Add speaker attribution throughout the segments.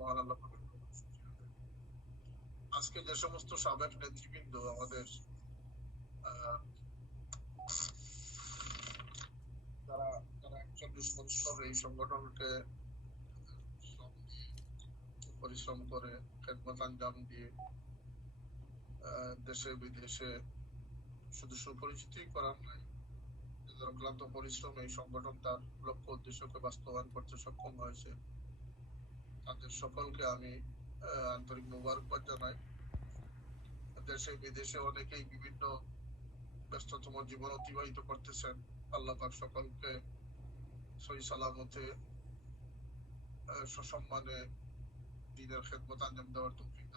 Speaker 1: মহান আল্লাহ। আজকে যে সমস্ত সাবেক নেতৃবৃন্দ আমাদের এই সংগঠনকে পরিশ্রম করে খেদমত আঞ্জাম দিয়ে দেশে, বিদেশে শুধু সুপরিচিতই করার নাই তাদের অক্লান্ত পরিশ্রম এই সংগঠন তার লক্ষ্য, উদ্দেশ্যকে বাস্তবায়ন করতে সক্ষম হয়েছে তাদের সকলকে আমি আন্তরিক মোবারকবাদ জানাই। দেশে, বিদেশে অনেকেই বিভিন্ন ব্যস্ততম জীবন অতিবাহিত করতেছেন। আল্লাহ সকলকে সহি সালামতে সসম্মানে দিনের খেদমত আঞ্জাম দেওয়ার তৌফিক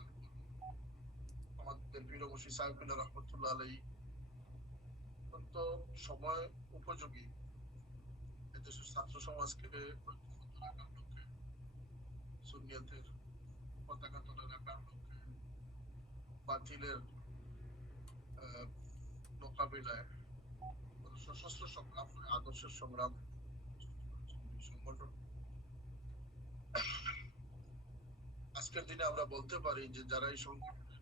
Speaker 1: আমাদের প্রিয় মুশি সাহেবুল্লাহ রহমতুল্লাহ আলাই অত্যন্ত সময় উপযোগী। এদেশের ছাত্র সমাজকে রাখার সুনিয়তের পতাকা লক্ষ্যে বাতিলের মোকাবিলায় সশস্ত্র সংগ্রাম আদর্শের সংগ্রাম সংগঠন। আজকের দিনে আমরা বলতে পারি যে যারা এই সংগঠনের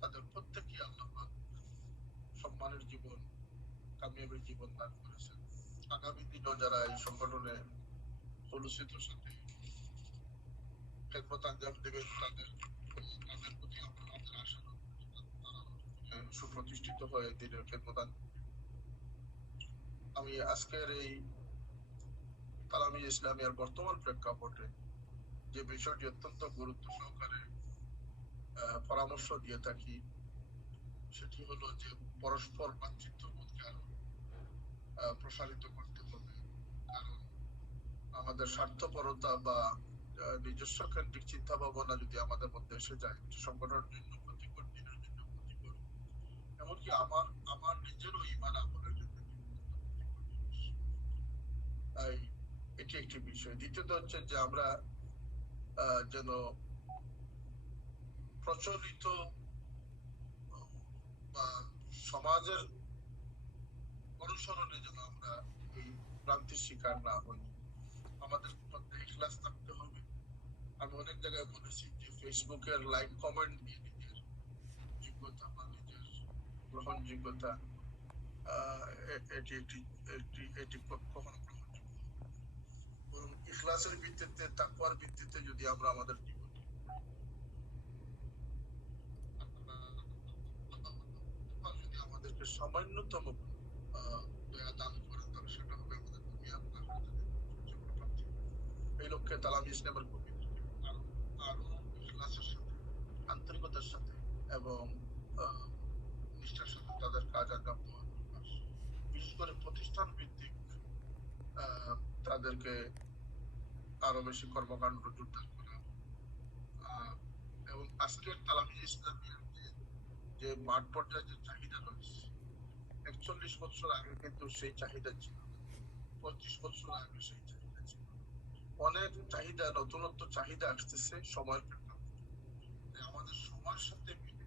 Speaker 1: তাদের প্রত্যেকই সম্মানের জীবন, কামিয়াবের জীবন দান করেছেন। আগামী দিনও যারা এই সংগঠনে কলুষিত সাথে খেদমত আঞ্জাম দেবেন তাদের তাদের প্রতি আমাদের আশা সুপ্রতিষ্ঠিত হয়ে দিনের খেদমত। আমি আজকের এই কালামি ইসলামিয়ার বর্তমান প্রেক্ষাপটে যে বিষয়টি অত্যন্ত গুরুত্ব সহকারে পরামর্শ দিয়ে থাকি সেটি হলো যে পরস্পর মাতৃত্ববোধকে আরও প্রসারিত করতে হবে কারণ আমাদের স্বার্থপরতা বা নিজস্ব কেন্দ্রিক চিন্তা ভাবনা যদি আমাদের মধ্যে এসে যায় জন্য ক্ষতিকর, দিনের জন্য ক্ষতিকর। এমনকি আমার আমার নিজেরও ইমান আমলের জন্য তাই এটি একটি বিষয়। দ্বিতীয়ত হচ্ছে যে আমরা যেন প্রচলিত, বা সমাজের অনুসরণে যেন আমরা এই ভ্রান্তির শিকার না হই আমাদের মধ্যে ইখলাস থাকতে হবে আমি অনেক জায়গায় বলেছি যে ফেসবুকের লাইক কমেন্ট নিজের যোগ্যতা বা নিজের গ্রহণযোগ্যতা এটি একটি এটি এটি কখনো গ্রহণযোগ্য ইখলাসের ভিত্তিতে, তাকওয়ার ভিত্তিতে যদি আমরা আমাদের আমাদেরকে সামান্যতম দয়া দান করেন, তাহলে সেটা হবে আমাদের দুনিয়া। এই লক্ষ্যে তালাম ইসলামের আরও আরও ইখলাসের সাথে আন্তরিকতার সাথে এবং নিষ্ঠার সাথে তাদের কাজ আঞ্জাম দেওয়ার বিশেষ করে প্রতিষ্ঠান ভিত্তিক তাদেরকে আরও বেশি কর্মকাণ্ড জোরদার করা। এবং আজকের তালামি ইসলামিয়ার যে মাঠ পর্যায়ে যে চাহিদা রয়েছে, একচল্লিশ বছর আগে কিন্তু সেই চাহিদা ছিল। পঁচিশ বছর আগে সেই চাহিদা ছিল অনেক চাহিদা, নতুনত্ব চাহিদা আসতেছে সময়ের আমাদের সময়ের সাথে মিলে।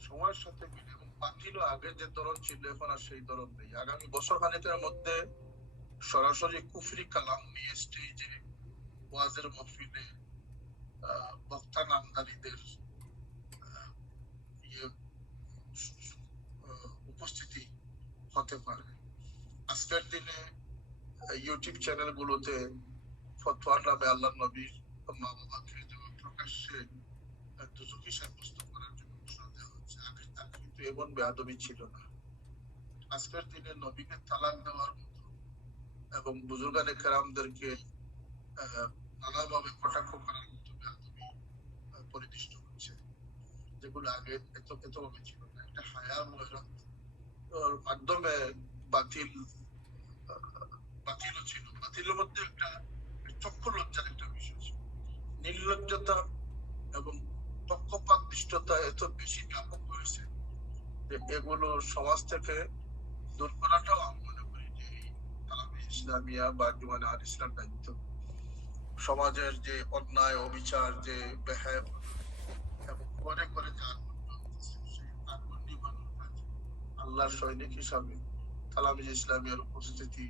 Speaker 1: সময়ের সাথে মিলে এবং বাতিলও আগে যে ধরন ছিল এখন আর সেই ধরন নেই। আগামী বছর মধ্যে সরাসরি কুফরি কালাম নিয়ে স্টেজে ওয়াজের মহফিলে বক্তা নামদারিদের ইয়ে, উপস্থিতি হতে পারে। আজকের দিনে ইউটিউব চ্যানেল গুলোতে ফতোয়ার নামে আল্লাহ নবীর মা বাবা প্রকাশ্যে আহ, দুজকি সাব্যস্ত করার জন্য ঘোষণা দেওয়া হচ্ছে আগে আগে কিন্তু এমন বেয়াদবি ছিল না। আজকের দিনে নবীকে তালাক দেওয়ার মতো এবং বুজুর্গানে কেরামদেরকে নানাভাবে কটাক্ষ করার মতো বেয়াদবি আহ, পরিদিষ্ট হচ্ছে। যেগুলো আগে এত এতভাবে ছিল না। একটা হায়া মাধ্যমে বাতিল বাতিলও ছিল। বাতিলের মধ্যে একটা চক্ষু লজ্জার একটা বিষয় ছিল। নির্লজ্জতা এবং পক্ষপাত এত বেশি ব্যাপক হয়েছে যে এগুলো সমাজ থেকে দূর করাটাও আমি মনে করি যে ইসলামিয়া বা জুমানে আর ইসলাম দায়িত্ব। সমাজের যে অন্যায়, অবিচার, যে বেহায় এবং করে করে আল্লাহর সৈনিক হিসাবে তালামিজ ইসলামিয়ার উপস্থিতি